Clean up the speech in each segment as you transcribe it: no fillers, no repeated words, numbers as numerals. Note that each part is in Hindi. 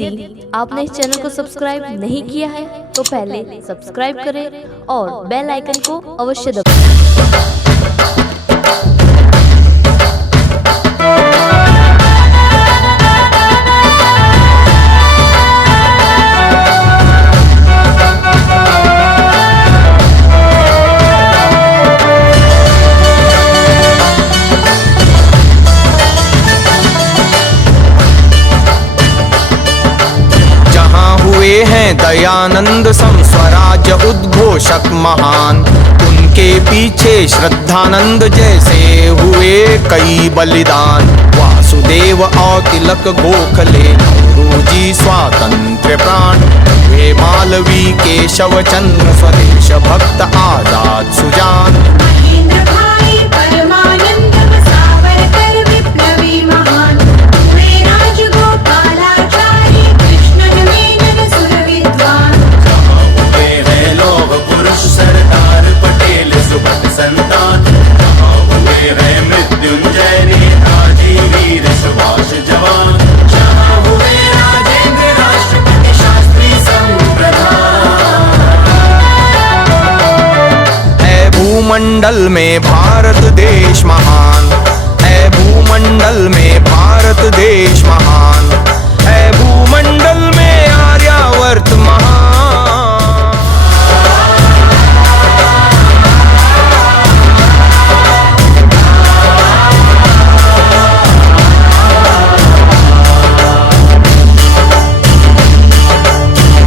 यदि आपने इस चैनल को सब्सक्राइब नहीं किया है तो पहले सब्सक्राइब करें और बेल आइकन को अवश्य दबाएं। हैं दयानंद स्वराज्य उद्घोषक महान, उनके पीछे श्रद्धानंद जैसे हुए कई बलिदान। वासुदेव और तिलक गोखले नौरोजी स्वातंत्र्य प्राण, वे मालवी केशव चंद्र स्वदेश भक्त आजाद सुजान। भूमंडल में भारत देश महान है, भूमंडल में भारत देश महान है, भूमंडल में आर्यावर्त महान।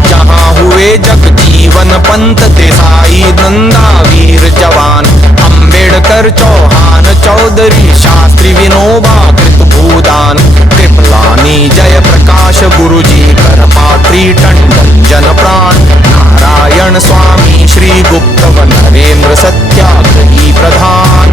जहाँ हुए जगजीवन पंत देसाई नंदा वीर जवान, अम्बेडकर चौहान चौधरी शास्त्री विनोबा कृत भूदान। कृपलानी जय प्रकाश गुरुजी कर पात्री टंडन जन प्राण, नारायण स्वामी श्री गुप्त व नरेंद्र सत्याग्रही प्रधान।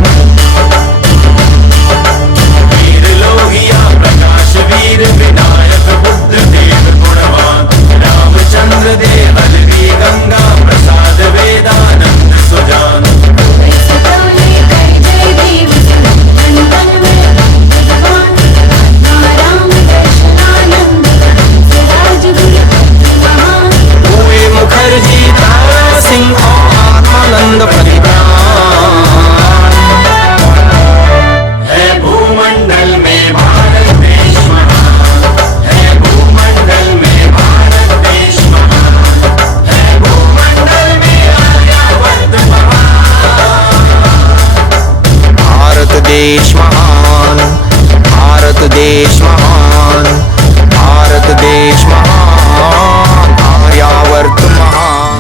वीर लोहिया प्रकाश वीर विनायक बुद्ध देव गुणवान, रामचंद्र देवल वी गंगा प्रसाद वेदानंद सुजान। मुखर्जी तारा सिंह और आत्मानंद परिवार है, भूमंडल में भारत देश महान है, भूमंडल में भारत देश महान है, भूमंडल में आर्यावर्त महान। भारत देश महान, भारत देश महान, भारत देश महान, आर्यावर्त महान।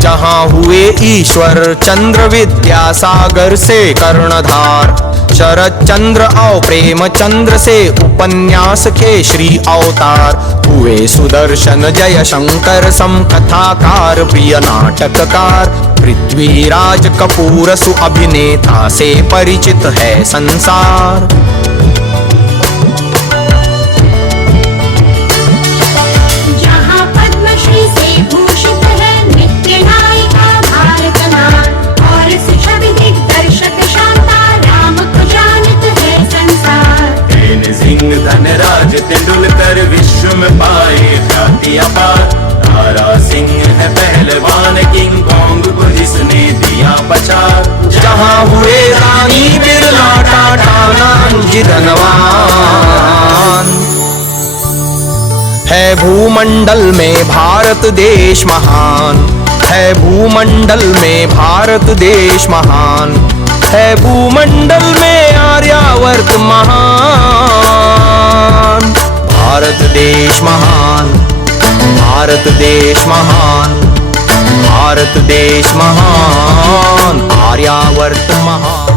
जहाँ हुए ईश्वर चंद्र विद्यासागर से कर्णधार, शरद चंद्र और प्रेम चंद्र से उपन्यास के श्री अवतार। हुए सुदर्शन जय शंकर सम कथाकार प्रिय नाटककार, पृथ्वीराज कपूर सु अभिनेता से परिचित है संसार। धनराज तेंदुलकर विश्व में पाए ख्याति अपार, तारा सिंह है पहलवान किंग कॉन्ग को जिसने दिया पछाड़। जहाँ हुए रानी बिरला टाटा नानजी धनवान है, भूमंडल में भारत देश महान है, भूमंडल में भारत देश महान है, भूमंडल में आर्यावर्त महान। भारत देश महान, भारत देश महान, भारत देश महान, आर्यावर्त महान।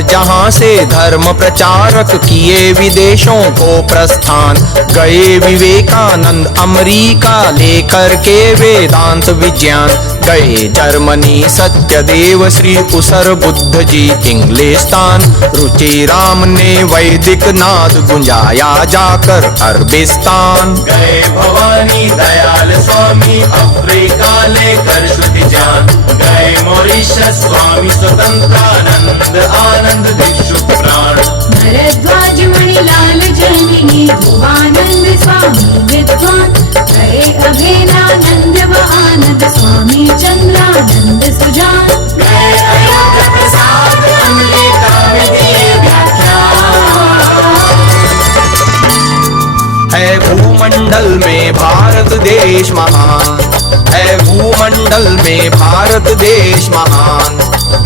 और जहाँ से धर्म प्रचारक किए विदेशों को प्रस्थान। गए विवेकानंद अमेरिका लेकर के वेदांत विज्ञान। गए जर्मनी सत्यदेव श्री उसर बुद्ध जी इंग्लिस्तान। रुचि राम ने वैदिक नाद गुंजाया जाकर अरबिस्तान। गए भवानी दयाल स्वामी अफ्रीका लेकर श्रुति ज्ञान। गए मॉरिशस स्वामी स्वतंत्रानंद आनंद भिक्षु प्राण। भरद्वाज मणिलाल जैमिनी भुवानंद स्वामी विद्वान। गए अभेदानंद व आनंद स्वामी चंद्रानंद सुजान। गए अयोध्या प्रसाद अमेरिका में दिए व्याख्यान। है भूमंडल में भारत देश महान। है भूमंडल में भारत देश महान।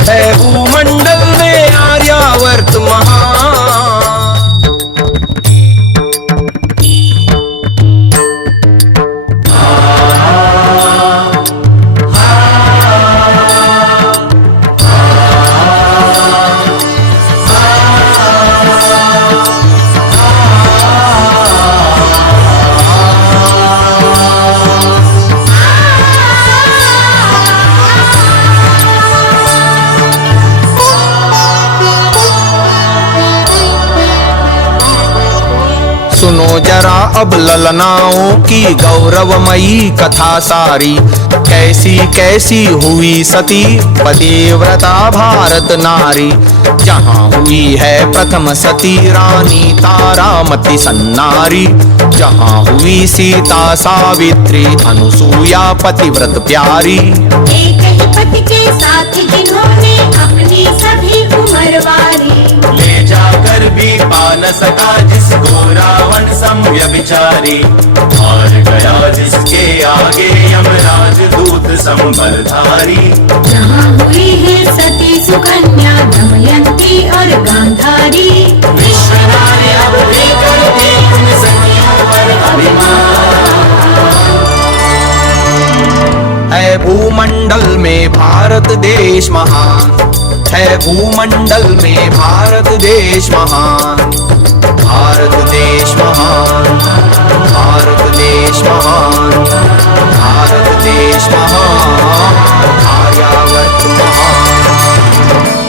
है भूमंडल में आर्यावर्त महान। सुनो जरा अब ललनाओं की गौरवमयी कथा सारी। कैसी कैसी हुई सती पतिव्रता भारत नारी। जहाँ हुई है प्रथम सती रानी तारामती सन्नारी। जहाँ हुई सीता सावित्री अनसुया पतिव्रत प्यारी। एक ही पति के साथ जिन्होंने अपनी सभी उम्र वारी। ले जाकर भी पा न सका जिसको रावण समव्यभिचारी। हार गया जिसके आगे यमराज दूत संबलधारी। जहाँ हुई है सती सुकन्या दमयंती और गांधारी। विश्व नारी अब भी करती उन सखियों पर अभिमान। है भूमंडल में भारत देश महान। है भूमंडल में भारत देश महान।